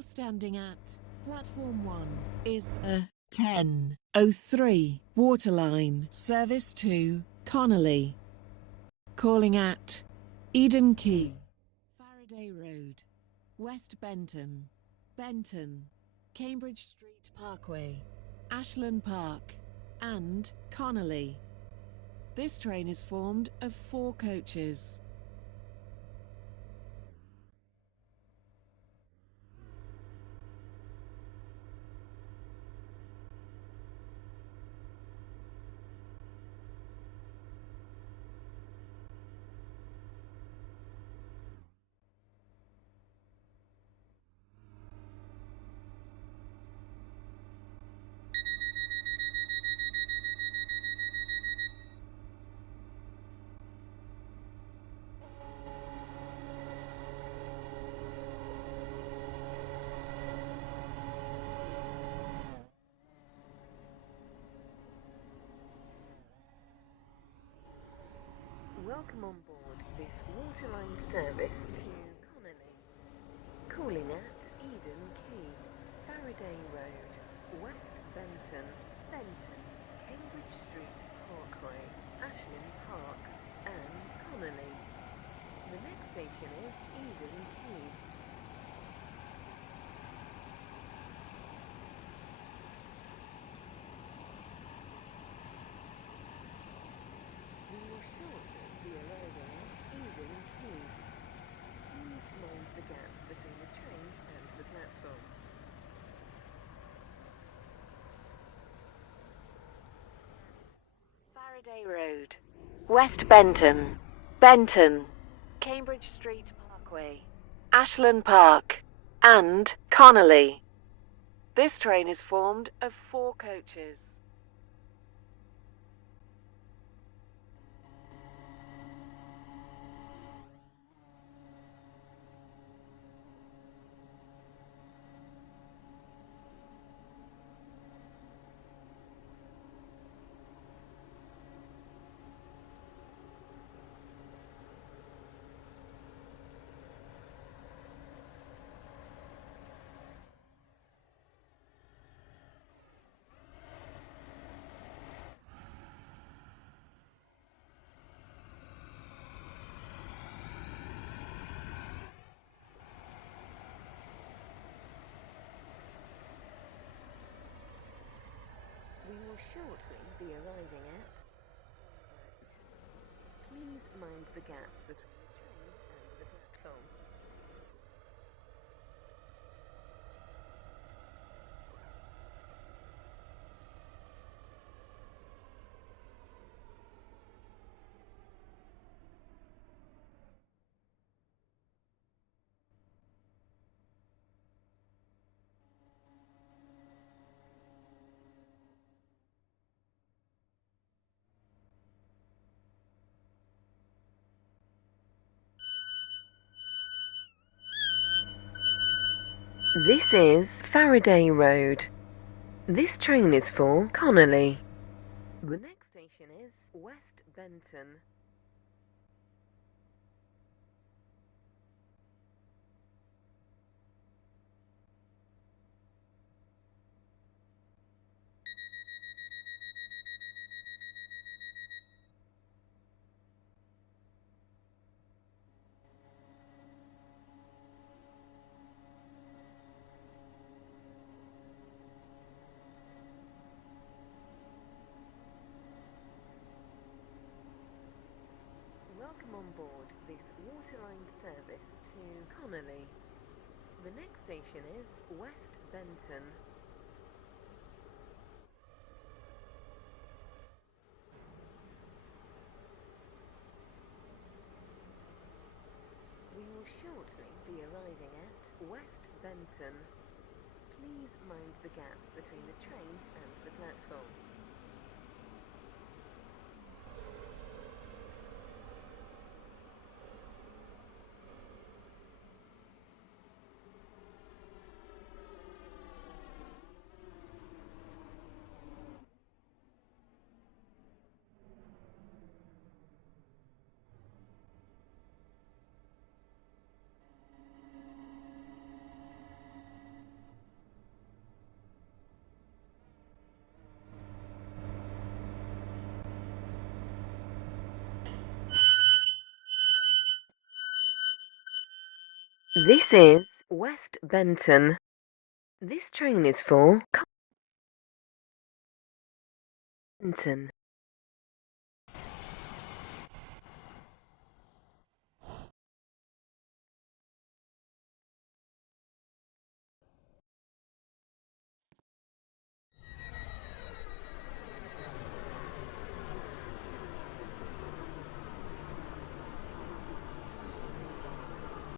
Now standing at platform 1 is the 10:03 Waterline service to Connolly. Calling at Eden Quay, Faraday Road, West Benton, Benton, Cambridge Street Parkway, Ashland Park and Connolly. This train is formed of 4 coaches. Welcome on board this Waterline service to Connolly. Calling at Eden Quay, Faraday Road, West Benton, Benton, Cambridge Street Parkway, Ashland Park and Connolly. The next station is Eden Quay. We will shortly be arriving at Eden Quay. Please mind the gap between the train and the platform. Faraday Road, West Benton, Benton, Cambridge Street Parkway, Ashland Park and Connolly. This train is formed of 4 coaches. We will shortly be arriving at. Please mind the gap between the train and the platform. This is Faraday Road. This train is for Connolly. The next station is West Benton. Welcome on board this Waterline service to Connolly. The next station is West Benton. We will shortly be arriving at West Benton. Please mind the gap between the train and the platform. This is West Benton. This train is for Benton.